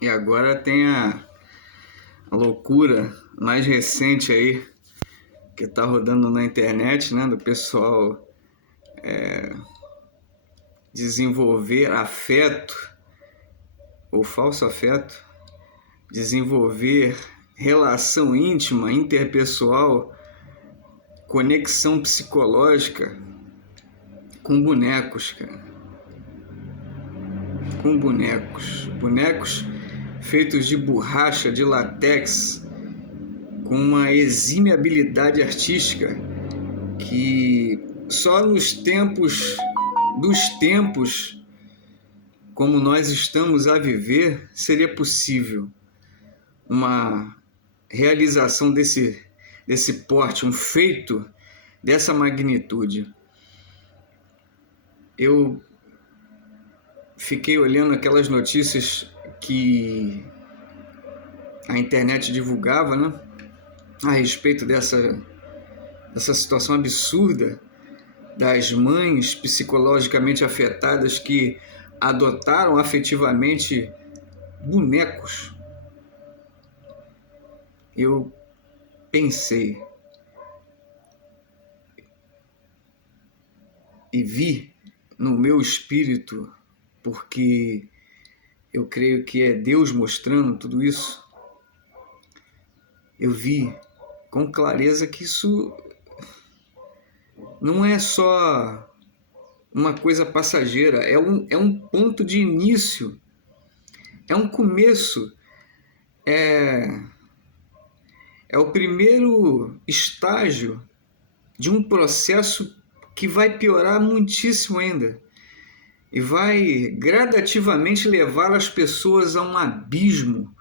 E agora tem a loucura mais recente aí, que tá rodando na internet, né? Do pessoal desenvolver afeto, ou falso afeto, desenvolver relação íntima, interpessoal, conexão psicológica com bonecos, cara. Com bonecos. Bonecos feitos de borracha, de látex, com uma exímia habilidade artística que só nos tempos dos tempos como nós estamos a viver seria possível uma realização desse porte, um feito dessa magnitude. Eu fiquei olhando aquelas notícias que a internet divulgava, né, a respeito dessa situação absurda das mães psicologicamente afetadas que adotaram afetivamente bonecos. Eu pensei e vi no meu espírito, porque eu creio que é Deus mostrando tudo isso, eu vi com clareza que isso não é só uma coisa passageira, é um ponto de início, é um começo, é o primeiro estágio de um processo que vai piorar muitíssimo ainda e vai gradativamente levar as pessoas a um abismo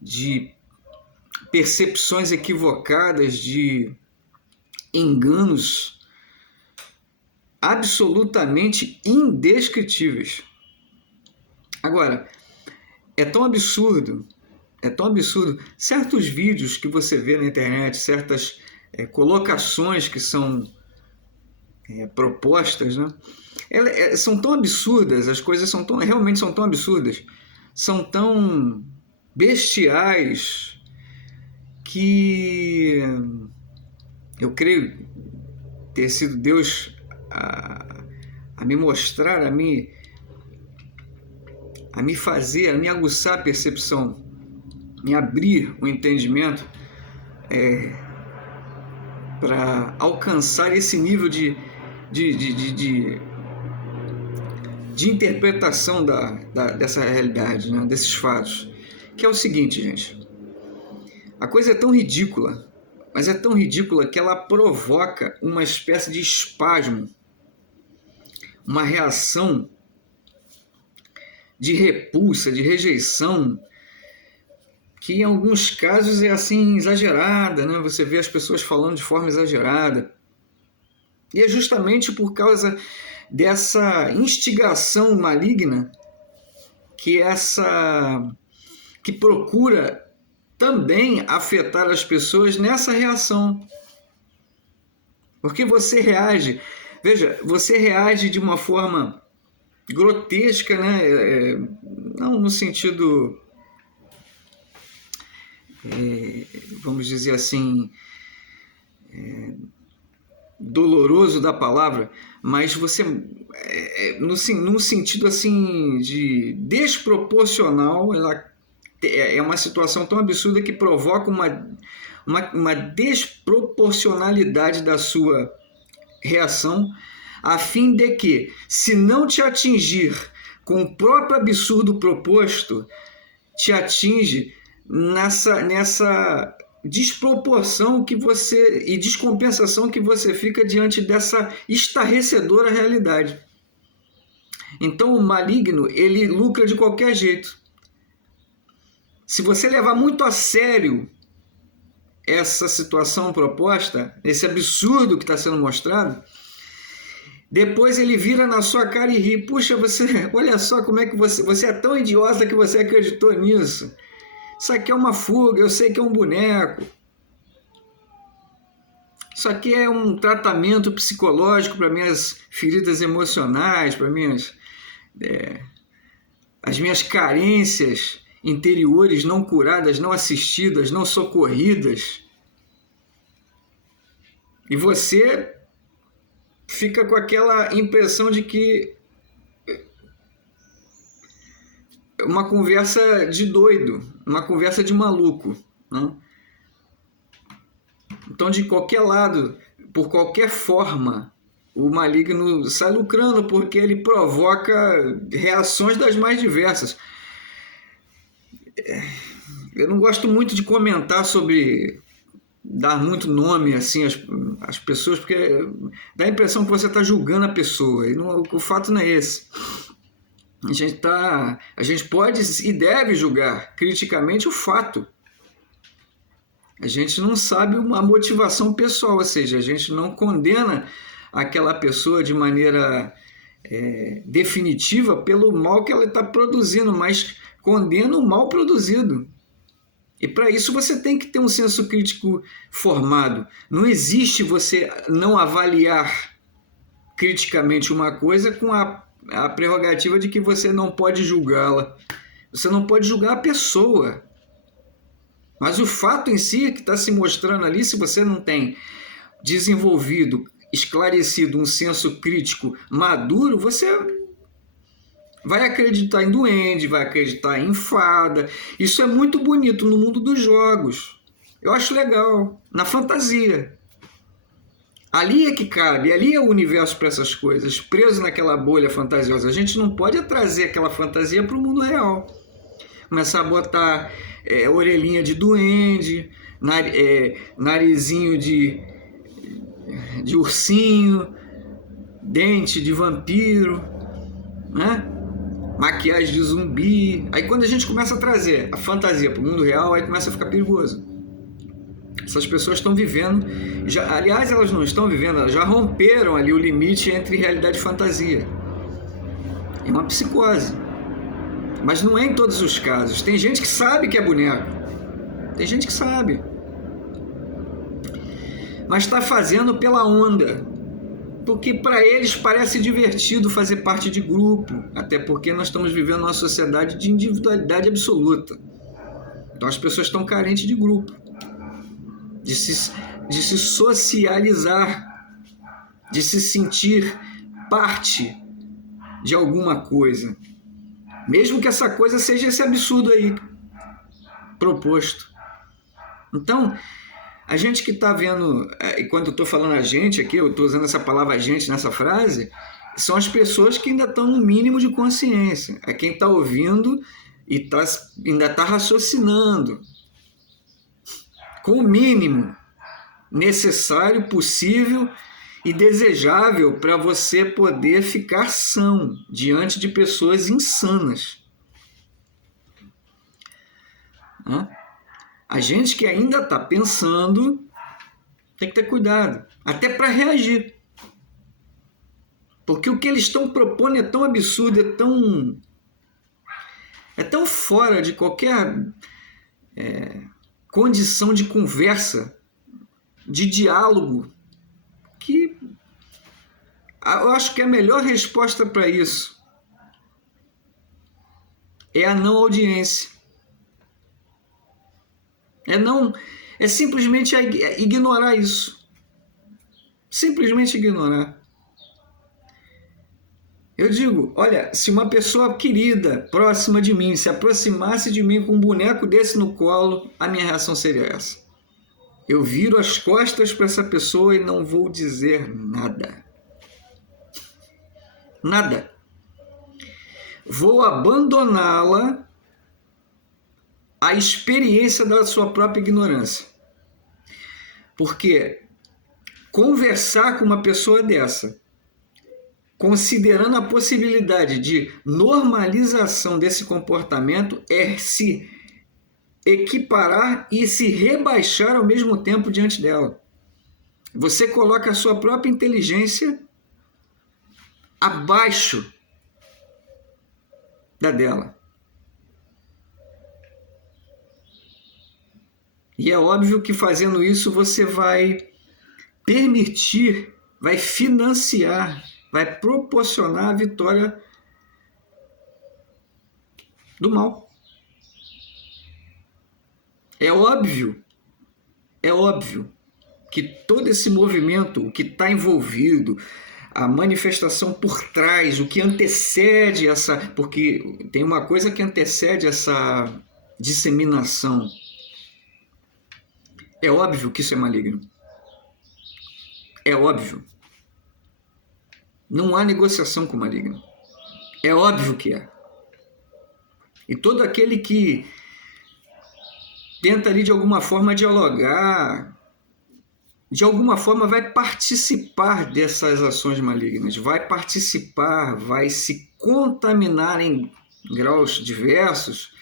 de percepções equivocadas, de enganos absolutamente indescritíveis. Agora, é tão absurdo, certos vídeos que você vê na internet, certas colocações que são propostas, né? São tão absurdas, as coisas realmente são tão absurdas, são tão bestiais, que eu creio ter sido Deus a me mostrar, a me fazer, a me aguçar a percepção, me abrir o entendimento para alcançar esse nível de interpretação dessa realidade, né, desses fatos, que é o seguinte, gente. A coisa é tão ridícula, mas é tão ridícula que ela provoca uma espécie de espasmo, uma reação de repulsa, de rejeição, que em alguns casos é assim exagerada, né? Você vê as pessoas falando de forma exagerada. E é justamente por causa dessa instigação maligna que procura também afetar as pessoas nessa reação. Porque você reage, veja, você reage de uma forma grotesca, né? Não no sentido, vamos dizer assim, doloroso da palavra, mas você, num sentido assim de desproporcional, ela é uma situação tão absurda que provoca uma desproporcionalidade da sua reação, a fim de que, se não te atingir com o próprio absurdo proposto, te atinge nessa desproporção que você e descompensação que você fica diante dessa estarrecedora realidade. Então o maligno, ele lucra de qualquer jeito. Se você levar muito a sério essa situação proposta, esse absurdo que está sendo mostrado, depois ele vira na sua cara e ri. Puxa, olha só como é que você é tão idiota que você acreditou nisso. Isso aqui é uma fuga, eu sei que é um boneco. Isso aqui é um tratamento psicológico para minhas feridas emocionais, para minhas as minhas carências interiores não curadas, não assistidas, não socorridas. E você fica com aquela impressão de que uma conversa de doido, uma conversa de maluco, né? Então, de qualquer lado, por qualquer forma, o maligno sai lucrando, porque ele provoca reações das mais diversas. Eu não gosto muito de comentar sobre, dar muito nome assim às pessoas, porque dá a impressão que você está julgando a pessoa, e não, o fato não é esse. A gente pode e deve julgar criticamente o fato. A gente não sabe a motivação pessoal, ou seja, a gente não condena aquela pessoa de maneira definitiva pelo mal que ela está produzindo, mas condena o mal produzido. E para isso você tem que ter um senso crítico formado. Não existe você não avaliar criticamente uma coisa com a prerrogativa de que você não pode julgá-la. Você não pode julgar a pessoa. Mas o fato em si que está se mostrando ali, se você não tem desenvolvido, esclarecido um senso crítico maduro, você vai acreditar em duende, vai acreditar em fada. Isso é muito bonito no mundo dos jogos. Eu acho legal. Na fantasia. Ali é que cabe, ali é o universo para essas coisas, preso naquela bolha fantasiosa. A gente não pode trazer aquela fantasia para o mundo real. Começar a botar orelhinha de duende, narizinho de ursinho, dente de vampiro, né? Maquiagem de zumbi. Aí quando a gente começa a trazer a fantasia para o mundo real, aí começa a ficar perigoso. Essas pessoas estão vivendo, aliás, elas não estão vivendo, elas já romperam ali o limite entre realidade e fantasia. É uma psicose. Mas não é em todos os casos. Tem gente que sabe que é boneco. Tem gente que sabe. Mas está fazendo pela onda. Porque para eles parece divertido fazer parte de grupo. Até porque nós estamos vivendo uma sociedade de individualidade absoluta. Então as pessoas estão carentes de grupo. De se socializar, de se sentir parte de alguma coisa, mesmo que essa coisa seja esse absurdo aí proposto. Então, a gente que está vendo, e quando eu estou falando a gente aqui, eu estou usando essa palavra gente nessa frase, são as pessoas que ainda estão no mínimo de consciência, é quem está ouvindo e ainda está raciocinando, com o mínimo necessário, possível e desejável para você poder ficar são diante de pessoas insanas. A gente que ainda está pensando tem que ter cuidado, até para reagir. Porque o que eles estão propondo é tão absurdo, é tão fora de qualquer condição de conversa, de diálogo, que eu acho que a melhor resposta para isso é a não audiência. É simplesmente ignorar isso. Simplesmente ignorar. Eu digo, olha, se uma pessoa querida, próxima de mim, se aproximasse de mim com um boneco desse no colo, a minha reação seria essa. Eu viro as costas para essa pessoa e não vou dizer nada. Nada. Vou abandoná-la à experiência da sua própria ignorância. Porque conversar com uma pessoa dessa, considerando a possibilidade de normalização desse comportamento, é se equiparar e se rebaixar ao mesmo tempo diante dela. Você coloca a sua própria inteligência abaixo da dela. E é óbvio que fazendo isso você vai permitir, vai financiar, vai proporcionar a vitória do mal. É óbvio que todo esse movimento, o que está envolvido, a manifestação por trás, o que antecede essa... Porque tem uma coisa que antecede essa disseminação. É óbvio que isso é maligno. É óbvio. Não há negociação com o maligno. É óbvio que é. E todo aquele que tenta ali de alguma forma dialogar, de alguma forma vai participar dessas ações malignas, vai participar, vai se contaminar em graus diversos,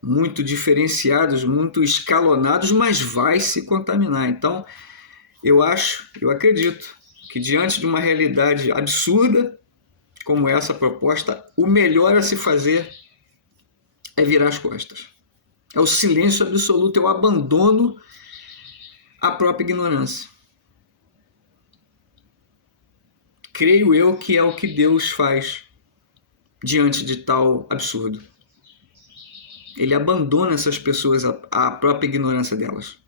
muito diferenciados, muito escalonados, mas vai se contaminar. Então, eu acredito que diante de uma realidade absurda como essa proposta, o melhor a se fazer é virar as costas. É o silêncio absoluto, é o abandono à própria ignorância. Creio eu que é o que Deus faz diante de tal absurdo. Ele abandona essas pessoas à própria ignorância delas.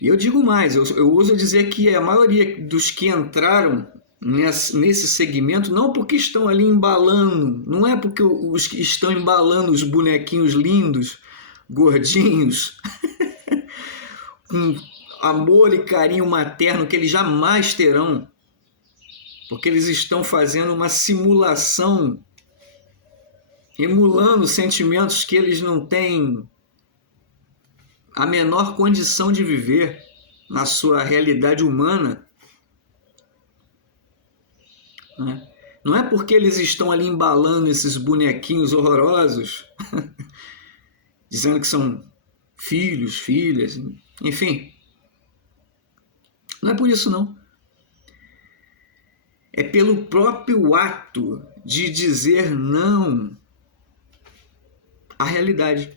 E eu digo mais, eu ouso dizer que a maioria dos que entraram nesse segmento, não porque estão ali embalando, não é porque os que estão embalando os bonequinhos lindos, gordinhos, com amor e carinho materno que eles jamais terão, porque eles estão fazendo uma simulação, emulando sentimentos que eles não têm a menor condição de viver na sua realidade humana. Não é porque eles estão ali embalando esses bonequinhos horrorosos, dizendo que são filhos, filhas, enfim. Não é por isso, não. É pelo próprio ato de dizer não à realidade.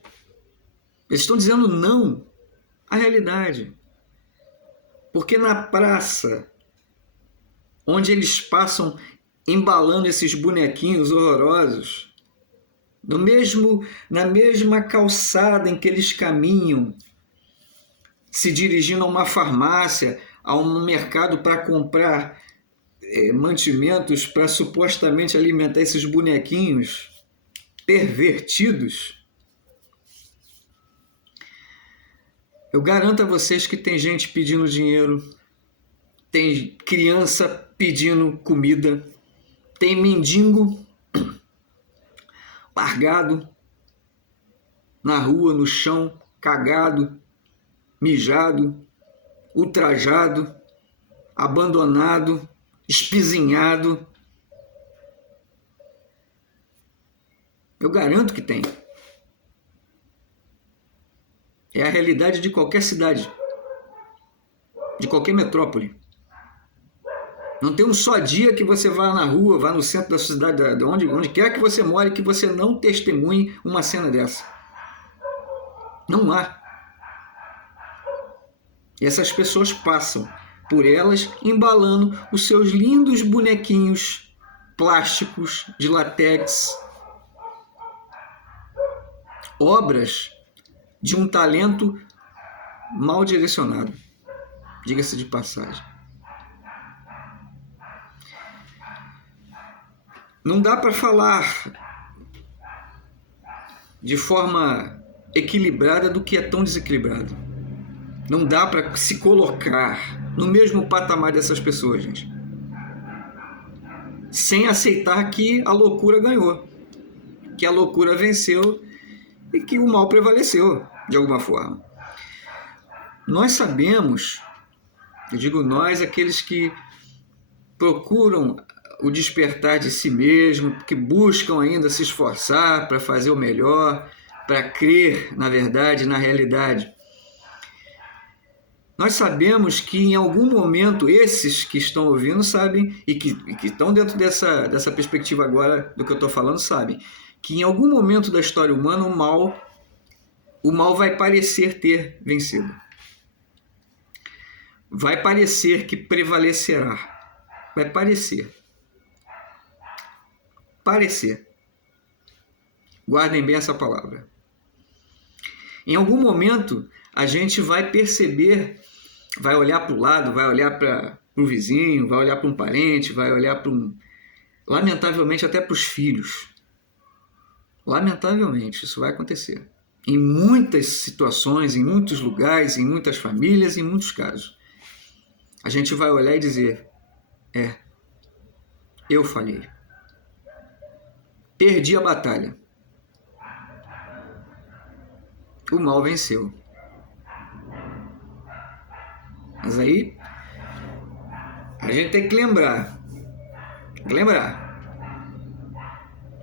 Eles estão dizendo não à realidade. Porque na praça, onde eles passam embalando esses bonequinhos horrorosos, na mesma calçada em que eles caminham, se dirigindo a uma farmácia, a um mercado para comprar mantimentos para supostamente alimentar esses bonequinhos pervertidos, eu garanto a vocês que tem gente pedindo dinheiro, tem criança pedindo comida, tem mendigo largado na rua, no chão, cagado, mijado, ultrajado, abandonado, espizinhado. Eu garanto que tem. É a realidade de qualquer cidade, de qualquer metrópole. Não tem um só dia que você vá na rua, vá no centro da cidade, onde quer que você more, que você não testemunhe uma cena dessa. Não há. E essas pessoas passam por elas embalando os seus lindos bonequinhos plásticos de látex, obras de um talento mal direcionado, diga-se de passagem. Não dá para falar de forma equilibrada do que é tão desequilibrado. Não dá para se colocar no mesmo patamar dessas pessoas, gente, sem aceitar que a loucura ganhou, que a loucura venceu e que o mal prevaleceu de alguma forma. Nós sabemos, eu digo nós, aqueles que procuram o despertar de si mesmo, que buscam ainda se esforçar para fazer o melhor, para crer na verdade, na realidade. Nós sabemos que em algum momento esses que estão ouvindo sabem, e que estão dentro dessa perspectiva agora do que eu estou falando, sabem, que em algum momento da história humana o mal vai parecer ter vencido. Vai parecer que prevalecerá. Vai parecer. Guardem bem essa palavra. Em algum momento, a gente vai perceber, vai olhar para o lado, vai olhar para o vizinho, vai olhar para um parente, vai olhar para lamentavelmente, até para os filhos. Lamentavelmente, isso vai acontecer. Em muitas situações, em muitos lugares, em muitas famílias, em muitos casos. A gente vai olhar e dizer, eu falhei. Perdi a batalha. O mal venceu. Mas aí, a gente tem que lembrar.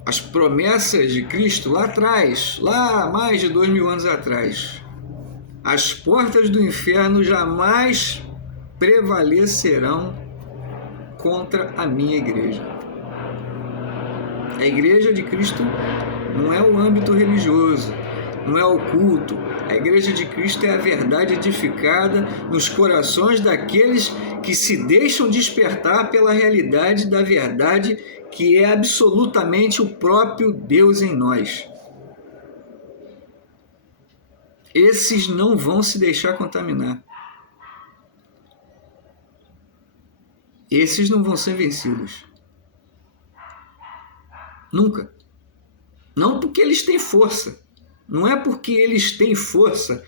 As promessas de Cristo lá atrás, lá mais de 2000 anos atrás. As portas do inferno jamais prevalecerão contra a minha igreja. A igreja de Cristo não é o âmbito religioso, não é o culto. A igreja de Cristo é a verdade edificada nos corações daqueles que se deixam despertar pela realidade da verdade, que é absolutamente o próprio Deus em nós. Esses não vão se deixar contaminar. Esses não vão ser vencidos. Nunca. Não porque eles têm força. Não é porque eles têm força,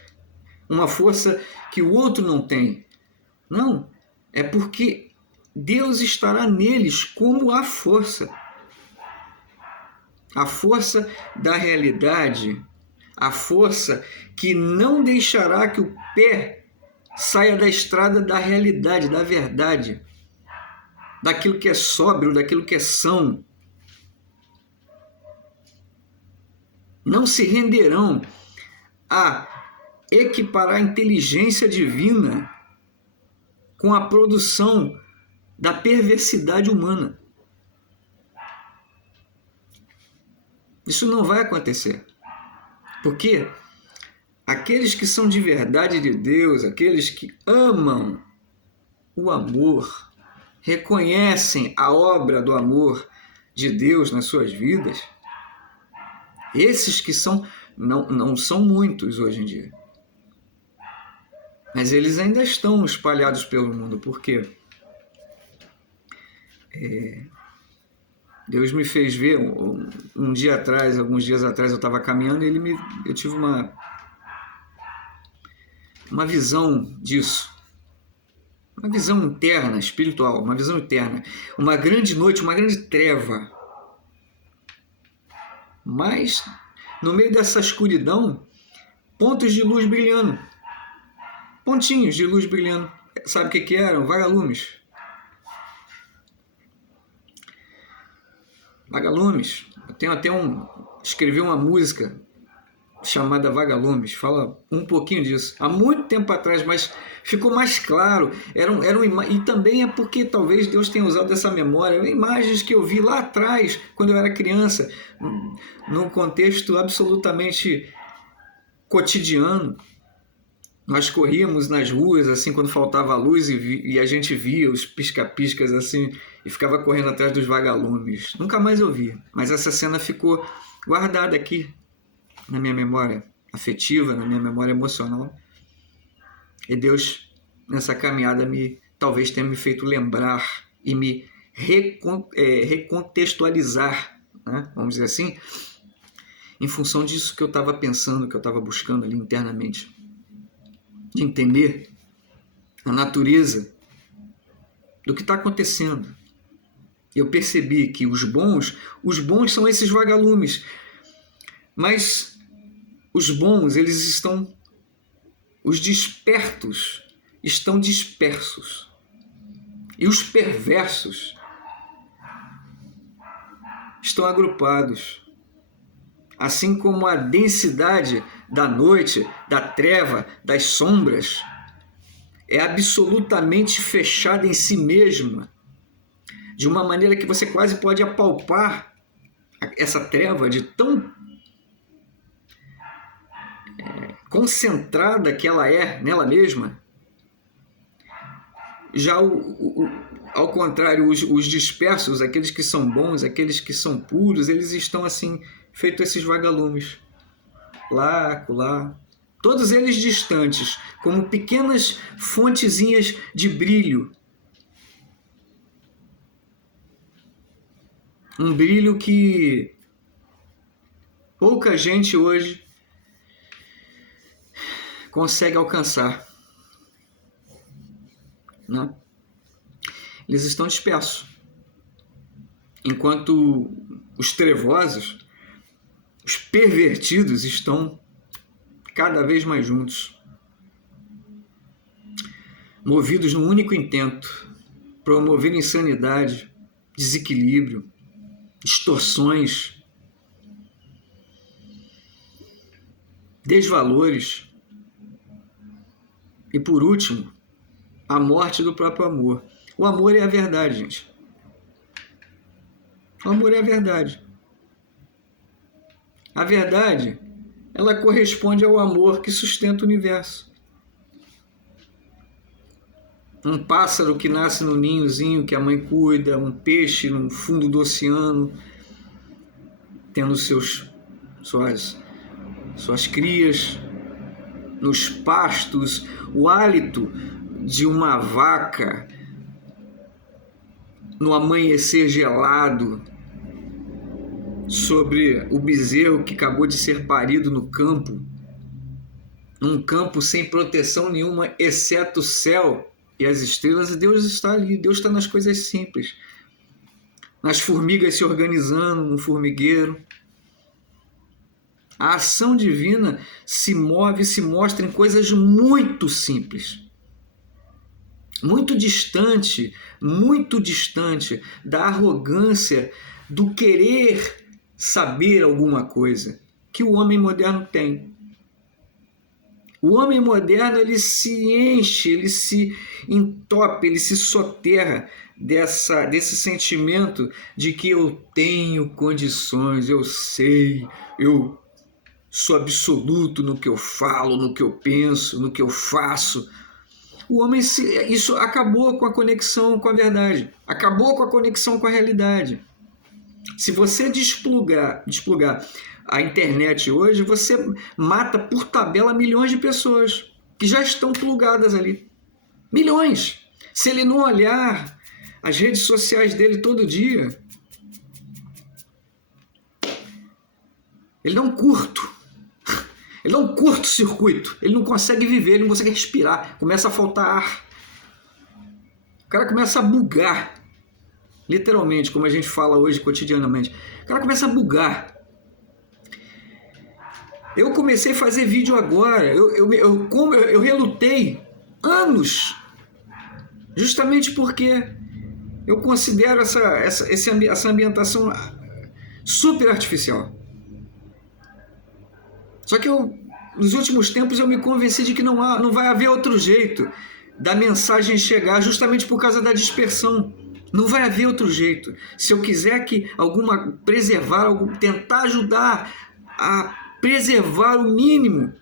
uma força que o outro não tem. Não. É porque Deus estará neles como a força. A força da realidade. A força que não deixará que o pé saia da estrada da realidade, da verdade. Daquilo que é sóbrio, daquilo que é são. Não se renderão a equiparar a inteligência divina com a produção da perversidade humana. Isso não vai acontecer. Porque aqueles que são de verdade de Deus, aqueles que amam o amor, reconhecem a obra do amor de Deus nas suas vidas, esses que são, não são muitos hoje em dia, mas eles ainda estão espalhados pelo mundo, porque Deus me fez ver, alguns dias atrás eu estava caminhando e eu tive uma visão disso, uma visão interna, espiritual, uma visão interna, uma grande noite, uma grande treva. Mas, no meio dessa escuridão, pontos de luz brilhando. Pontinhos de luz brilhando. Sabe o que eram? Vagalumes. Vagalumes. Eu tenho até escrevi uma música chamada Vagalumes. Fala um pouquinho disso. Há muito tempo atrás, mas ficou mais claro. E também é porque talvez Deus tenha usado essa memória. Imagens que eu vi lá atrás, quando eu era criança, num contexto absolutamente cotidiano. Nós corríamos nas ruas, assim, quando faltava luz e a gente via os pisca-piscas, assim, e ficava correndo atrás dos vagalumes. Nunca mais eu vi, mas essa cena ficou guardada aqui, na minha memória afetiva, na minha memória emocional. E Deus, nessa caminhada, talvez tenha me feito lembrar e me recontextualizar, né? Vamos dizer assim, em função disso que eu estava pensando, que eu estava buscando ali internamente. De entender a natureza do que está acontecendo. Eu percebi que os bons são esses vagalumes, mas os bons, os despertos estão dispersos, e os perversos estão agrupados. Assim como a densidade da noite, da treva, das sombras, é absolutamente fechada em si mesma, de uma maneira que você quase pode apalpar essa treva de tão concentrada que ela é nela mesma. Já ao contrário, os dispersos, aqueles que são bons, aqueles que são puros, eles estão assim feito esses vagalumes, lá, acolá, todos eles distantes, como pequenas fontezinhas de brilho. Um brilho que pouca gente hoje consegue alcançar, né? Eles estão dispersos, enquanto os trevosos, os pervertidos, estão cada vez mais juntos, movidos num único intento: promover insanidade, desequilíbrio, distorções, desvalores e, por último, a morte do próprio amor. O amor é a verdade, gente. O amor é a verdade. A verdade, ela corresponde ao amor que sustenta o universo. Um pássaro que nasce no ninhozinho que a mãe cuida, um peixe no fundo do oceano, tendo suas crias, nos pastos, o hálito de uma vaca no amanhecer gelado sobre o bezerro que acabou de ser parido no campo, num campo sem proteção nenhuma, exceto o céu e as estrelas, e Deus está ali, Deus está nas coisas simples, nas formigas se organizando no formigueiro. A ação divina se move, se mostra em coisas muito simples, muito distante da arrogância, do querer saber alguma coisa que o homem moderno tem. O homem moderno, ele se enche, ele se entope, ele se soterra desse sentimento de que eu tenho condições, eu sei, eu sou absoluto no que eu falo, no que eu penso, no que eu faço. O homem, isso acabou com a conexão com a verdade, acabou com a conexão com a realidade. Se você desplugar a internet hoje, você mata por tabela milhões de pessoas que já estão plugadas ali. Milhões. Se ele não olhar as redes sociais dele todo dia, ele dá um curto. Ele dá um curto-circuito. Ele não consegue viver, ele não consegue respirar. Começa a faltar ar. O cara começa a bugar. Literalmente, como a gente fala hoje cotidianamente. O cara começa a bugar. Eu comecei a fazer vídeo agora. Eu relutei anos. Justamente porque eu considero essa ambientação super artificial. Só que nos últimos tempos eu me convenci de que não vai haver outro jeito da mensagem chegar, justamente por causa da dispersão. Não vai haver outro jeito. Se eu quiser tentar ajudar a preservar o mínimo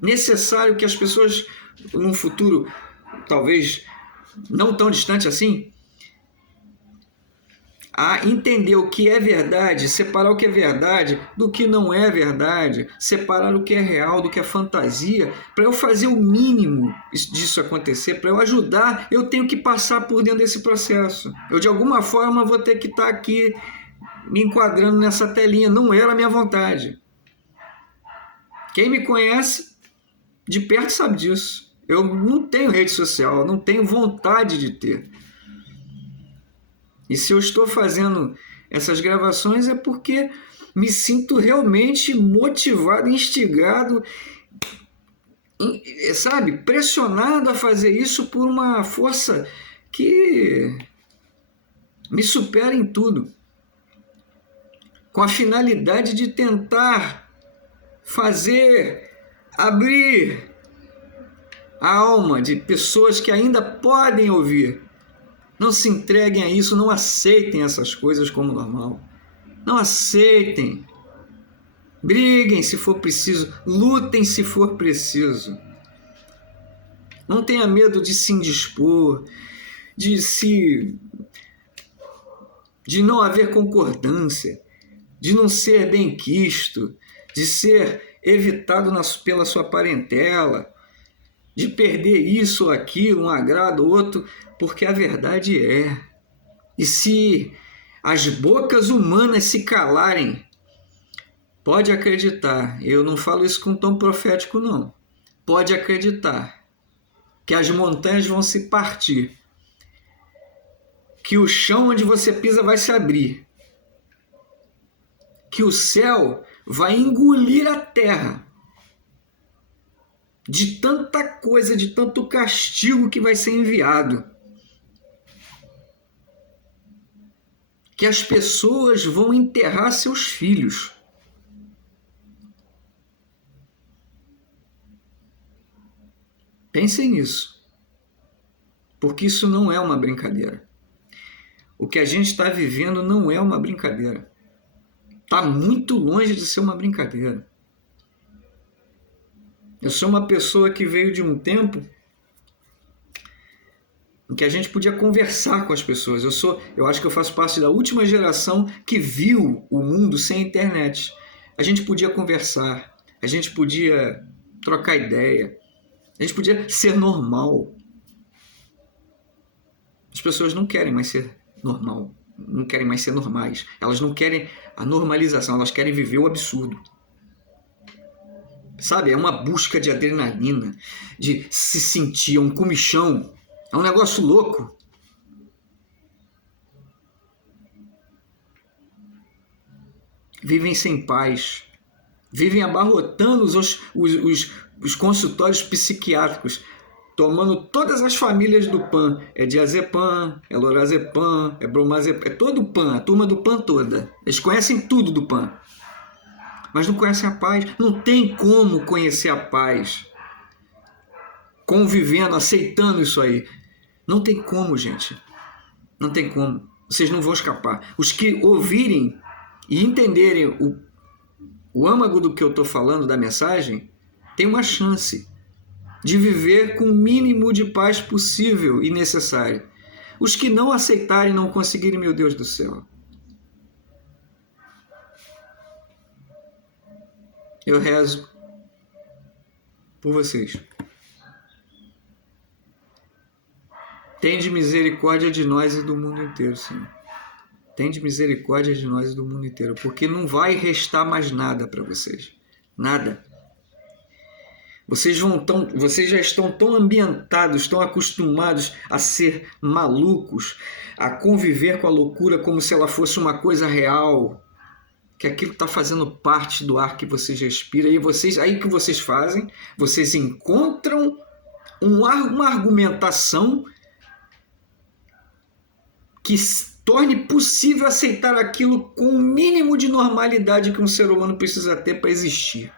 necessário que as pessoas, num futuro talvez não tão distante assim, a entender o que é verdade, separar o que é verdade do que não é verdade, separar o que é real do que é fantasia, para eu fazer o mínimo disso acontecer, para eu ajudar, eu tenho que passar por dentro desse processo. Eu, de alguma forma, vou ter que estar aqui me enquadrando nessa telinha. Não era a minha vontade. Quem me conhece de perto sabe disso. Eu não tenho rede social, não tenho vontade de ter. E se eu estou fazendo essas gravações é porque me sinto realmente motivado, instigado, sabe, pressionado a fazer isso por uma força que me supera em tudo, com a finalidade de tentar abrir a alma de pessoas que ainda podem ouvir. Não se entreguem a isso, não aceitem essas coisas como normal. Não aceitem. Briguem se for preciso, lutem se for preciso. Não tenha medo de se indispor, de não haver concordância. de não ser benquisto, de ser evitado pela sua parentela, de perder isso ou aquilo, um agrado ou outro, porque a verdade é. E se as bocas humanas se calarem, pode acreditar, eu não falo isso com tom profético não, pode acreditar que as montanhas vão se partir, que o chão onde você pisa vai se abrir, que o céu vai engolir a terra, de tanta coisa, de tanto castigo que vai ser enviado, que as pessoas vão enterrar seus filhos. Pensem nisso, porque isso não é uma brincadeira. O que a gente está vivendo não é uma brincadeira. Está muito longe de ser uma brincadeira. Eu sou uma pessoa que veio de um tempo em que a gente podia conversar com as pessoas. Eu acho que eu faço parte da última geração que viu o mundo sem internet. A gente podia conversar, a gente podia trocar ideia, a gente podia ser normal. As pessoas não querem mais ser normal, não querem mais ser normais. Elas não querem a normalização, elas querem viver o absurdo. Sabe, é uma busca de adrenalina, de se sentir um comichão. É um negócio louco. Vivem sem paz. Vivem abarrotando os consultórios psiquiátricos, tomando todas as famílias do PAN. É diazepam, é lorazepam, é bromazepam, é todo o PAN, a turma do PAN toda. Eles conhecem tudo do PAN, mas não conhecem a paz. Não tem como conhecer a paz convivendo, aceitando isso aí. Não tem como, gente. Não tem como. Vocês não vão escapar. Os que ouvirem e entenderem o âmago do que eu estou falando, da mensagem, tem uma chance de viver com o mínimo de paz possível e necessário. Os que não aceitarem, não conseguirem, meu Deus do céu. Eu rezo por vocês. Tende misericórdia de nós e do mundo inteiro, Senhor. Tende misericórdia de nós e do mundo inteiro, porque não vai restar mais nada para vocês. Nada. Vocês já estão tão ambientados, tão acostumados a ser malucos, a conviver com a loucura como se ela fosse uma coisa real, que aquilo está fazendo parte do ar que vocês respiram. E aí o que vocês fazem? Vocês encontram uma argumentação que torne possível aceitar aquilo com o mínimo de normalidade que um ser humano precisa ter para existir.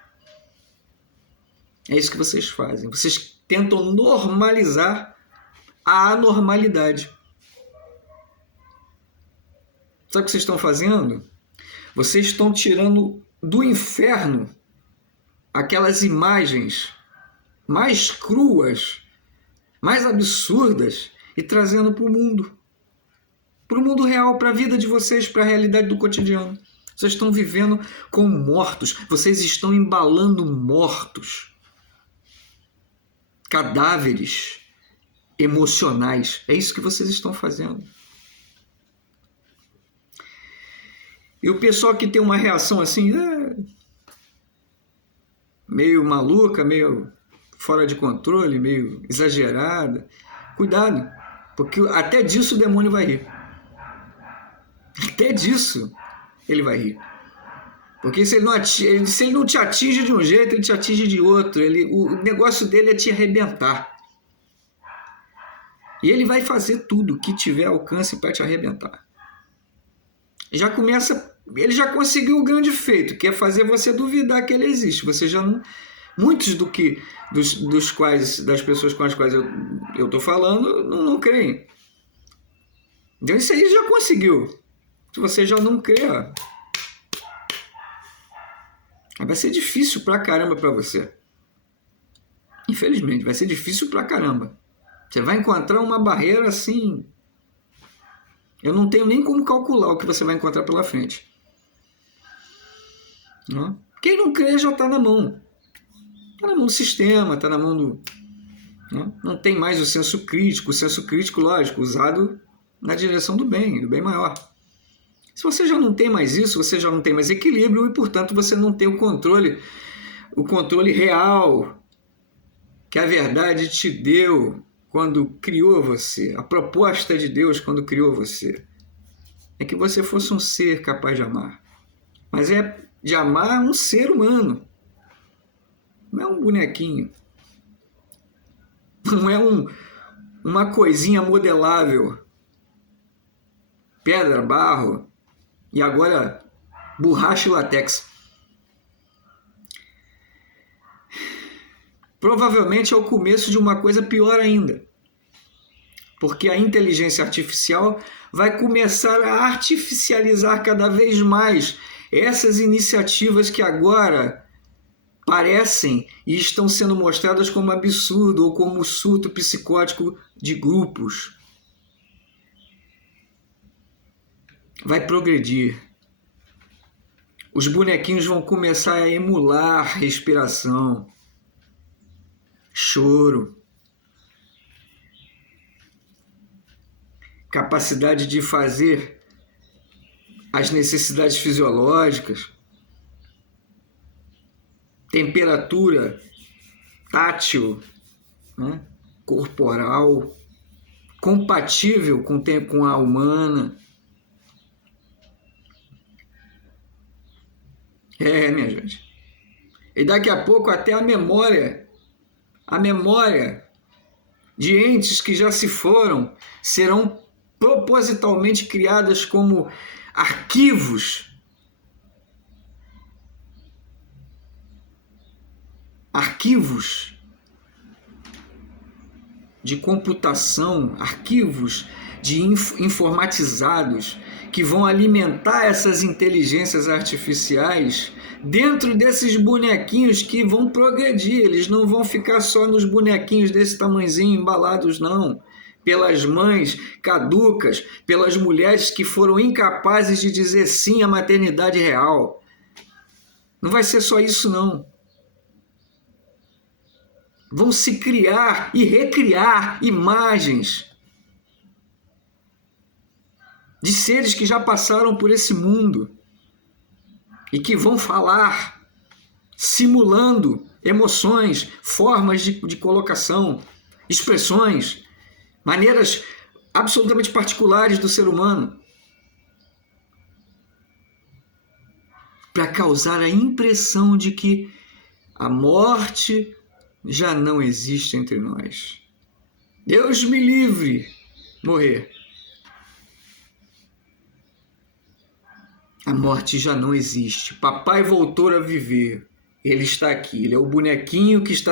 É isso que vocês fazem. Vocês tentam normalizar a anormalidade. Sabe o que vocês estão fazendo? Vocês estão tirando do inferno aquelas imagens mais cruas, mais absurdas e trazendo para o mundo. Para o mundo real, para a vida de vocês, para a realidade do cotidiano. Vocês estão vivendo com mortos, vocês estão embalando mortos, cadáveres emocionais. É isso que vocês estão fazendo. E o pessoal que tem uma reação assim, meio maluca, meio fora de controle, meio exagerada, cuidado, porque até disso o demônio vai rir. Até disso ele vai rir. Porque se ele não te atinge de um jeito, ele te atinge de outro. O negócio dele é te arrebentar. E ele vai fazer tudo que tiver alcance para te arrebentar. Ele já conseguiu o grande feito, que é fazer você duvidar que ele existe. Você já não... Muitos das pessoas com as quais eu estou falando não creem. Então isso aí já conseguiu. Se você já não crê, vai ser difícil pra caramba pra você. Infelizmente, vai ser difícil pra caramba. Você vai encontrar uma barreira assim... Eu não tenho nem como calcular o que você vai encontrar pela frente. Não? Quem não crê já está na mão. Está na mão do sistema, está na mão do... Não tem mais o senso crítico, lógico, usado na direção do bem maior. Se você já não tem mais isso, você já não tem mais equilíbrio e, portanto, você não tem o controle real que a verdade te deu quando criou você. A proposta de Deus quando criou você é que você fosse um ser capaz de amar. Mas é de amar um ser humano. Não é um bonequinho. Não é uma coisinha modelável. Pedra, barro e agora borracha e látex. Provavelmente é o começo de uma coisa pior ainda. Porque a inteligência artificial vai começar a artificializar cada vez mais essas iniciativas que agora parecem e estão sendo mostradas como absurdo ou como surto psicótico de grupos. Vai progredir. Os bonequinhos vão começar a emular respiração, choro, capacidade de fazer as necessidades fisiológicas, temperatura tátil, né, corporal, compatível com a humana. Minha gente. E daqui a pouco até a memória de entes que já se foram serão propositalmente criadas como arquivos de computação, arquivos informatizados que vão alimentar essas inteligências artificiais dentro desses bonequinhos que vão progredir. Eles não vão ficar só nos bonequinhos desse tamanhozinho embalados, não. Pelas mães caducas, pelas mulheres que foram incapazes de dizer sim à maternidade real. Não vai ser só isso, não. Vão se criar e recriar imagens de seres que já passaram por esse mundo e que vão falar, simulando emoções, formas de colocação, expressões, maneiras absolutamente particulares do ser humano, para causar a impressão de que a morte já não existe entre nós. Deus me livre morrer. A morte já não existe. Papai voltou a viver. Ele está aqui. Ele é o bonequinho que está